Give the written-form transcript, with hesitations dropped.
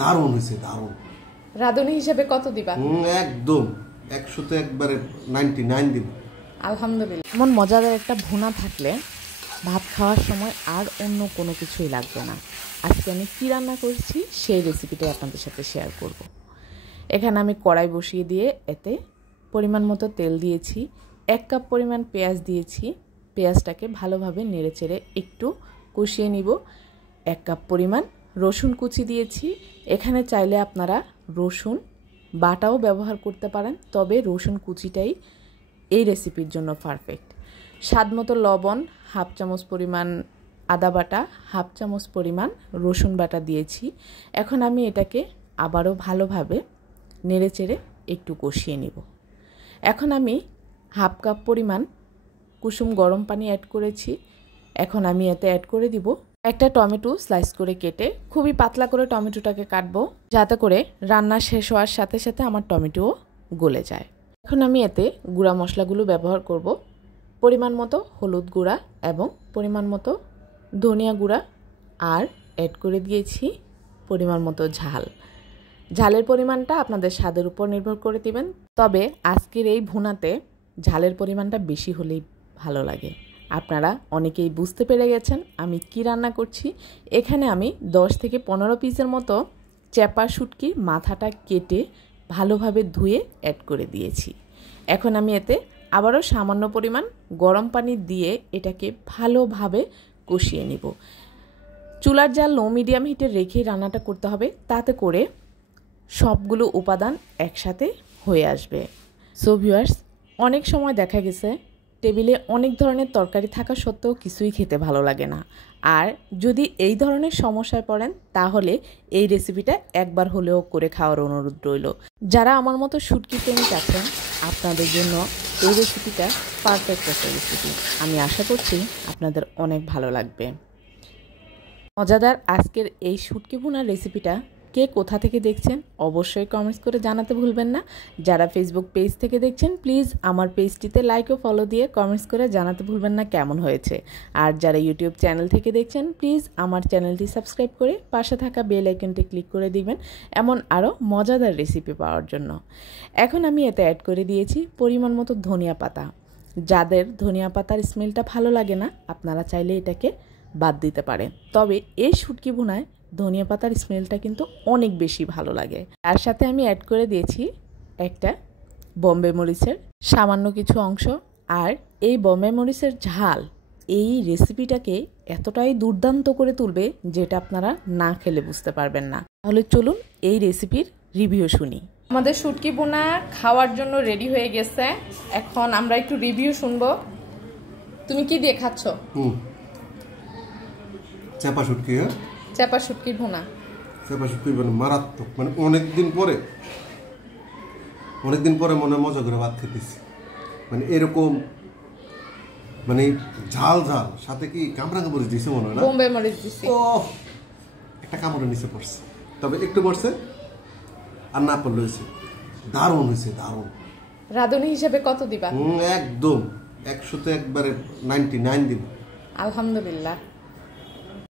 দারুণ হয়েছে, দারুণ। রাঁধুনি হিসেবে কত দিবা? একদম 100তে একবারে 99 দিব। আলহামদুলিল্লাহ। এমন মজাদার একটা ভুনা থাকলে ভাত খাওয়ার সময় আর অন্য কোনো কিছুই লাগবে না। আজকে আমি কী রান্না করছি সেই রেসিপিটাই আপনাদের সাথে শেয়ার করব। এখানে আমি কড়াই বসিয়ে দিয়ে এতে পরিমাণ মতো তেল দিয়েছি, 1 কাপ পরিমাণ পেঁয়াজ দিয়েছি। পেঁয়াজটাকে ভালোভাবে নেড়েচেড়ে একটু কষিয়ে নিব। 1 কাপ পরিমাণ রসুন কুচি দিয়েছি। এখানে চাইলে আপনারা রসুন বাটাও ব্যবহার করতে পারেন, তবে রসুন কুচিটাই এই রেসিপির জন্য পারফেক্ট। স্বাদ মতো লবণ, 1/2 চামচ পরিমাণ আদা বাটা, 1/2 চামচ পরিমাণ রসুন বাটা দিয়েছি। এখন আমি এটাকে আবারও ভালোভাবে নেড়েচেড়ে একটু কষিয়ে নিব। এখন আমি 1/2 কাপ পরিমাণ কুসুম গরম পানি অ্যাড করেছি। এখন আমি এতে অ্যাড করে দিব একটা টমেটো স্লাইস করে কেটে। খুবই পাতলা করে টমেটোটাকে কাটবো, যাতে করে রান্না শেষ হওয়ার সাথে সাথে আমার টমেটোও গলে যায়। এখন আমি এতে গুঁড়া মশলাগুলো ব্যবহার করব। পরিমাণ মতো হলুদ গুঁড়া এবং পরিমাণ মতো ধনিয়া গুঁড়া, আর অ্যাড করে দিয়েছি পরিমাণ মতো ঝাল। ঝালের পরিমাণটা আপনাদের স্বাদের উপর নির্ভর করে দিবেন, তবে আজকের এই ভুনাতে ঝালের পরিমাণটা বেশি হলেই ভালো লাগে। আপনারা অনেকেই বুঝতে পেরে গেছেন আমি কি রান্না করছি। এখানে আমি 10 থেকে 15 পিসের মতো চ্যাপা শুটকির মাথাটা কেটে ভালোভাবে ধুয়ে অ্যাড করে দিয়েছি। এখন আমি এতে আবারও সামান্য পরিমাণ গরম পানি দিয়ে এটাকে ভালোভাবে কষিয়ে নিব। চুলার জাল লো মিডিয়াম হিটে রেখে রান্নাটা করতে হবে, তাতে করে সবগুলো উপাদান একসাথে হয়ে আসবে। সো ভিউয়ার্স, অনেক সময় দেখা গেছে টেবিলে অনেক ধরনের তরকারি থাকা সত্ত্বেও কিছুই খেতে ভালো লাগে না। আর যদি এই ধরনের সমস্যায় পড়েন তাহলে এই রেসিপিটা একবার হলেও করে খাওয়ার অনুরোধ রইল। যারা আমার মতো শুটকি প্রেমিক আছেন, আপনাদের জন্য এই রেসিপিটা পারফেক্ট একটা রেসিপি। আমি আশা করছি আপনাদের অনেক ভালো লাগবে। মজাদার আজকের এই শুটকি ভুনার রেসিপিটা কে কোথা থেকে দেখছেন অবশ্যই কমেন্টস করে জানাতে ভুলবেন না। যারা ফেসবুক পেজ থেকে দেখছেন প্লিজ আমার পেজটিতে লাইক ও ফলো দিয়ে কমেন্টস করে জানাতে ভুলবেন না কেমন হয়েছে। আর যারা ইউটিউব চ্যানেল থেকে দেখছেন প্লিজ আমার চ্যানেলটি সাবস্ক্রাইব করে পাশে থাকা বেল আইকনটি ক্লিক করে দিবেন এমন আরও মজাদার রেসিপি পাওয়ার জন্য। এখন আমি এতে অ্যাড করে দিয়েছি পরিমাণ মতো ধনিয়া পাতা। যাদের ধনিয়া পাতার স্মেলটা ভালো লাগে না আপনারা চাইলে এটাকে বাদ দিতে পারেন, তবে এই শুটকি ভুনায় ধনিয়া পাতার স্মেলটা কিন্তু অনেক বেশি ভালো লাগে। তার সাথে আমি অ্যাড করে দিয়েছি একটা বোম্বে মরিচের সামান্য কিছু অংশ। আর এই বোম্বে মরিচের ঝাল এই রেসিপিটাকে এতটাই দুর্দান্ত করে তুলবে যেটা আপনারা না খেলে বুঝতে পারবেন না। তাহলে চলুন এই রেসিপির রিভিউ শুনি। আমাদের শুটকি ভুনা খাওয়ার জন্য রেডি হয়ে গেছে, এখন আমরা একটু রিভিউ শুনবো। তুমি কি দিয়ে খাচ্ছ? চাপা শুটকি। চাপা শুটকির ভুনা। চাপা শুটকির ভুনা মারাত্মক, মানে অনেকদিন পরে মনে মজা করে ভাত খেতেছি। মানে এরকম মানে ঝাল ঝাল সাথে কি কামড়া মরিচ দিছে মনে হয় না? বোম্বে মরিচ দিছি। ও একটা কামড়ের নিচে পড়ছে, তবে একটু পড়ছে আর না পড়লে হয়েছে। দারুণ হয়েছে, দারুণ। রাঁধুনি হিসেবে কত দিবা? একদম 100তে একবারে 99 দিব। আলহামদুলিল্লাহ।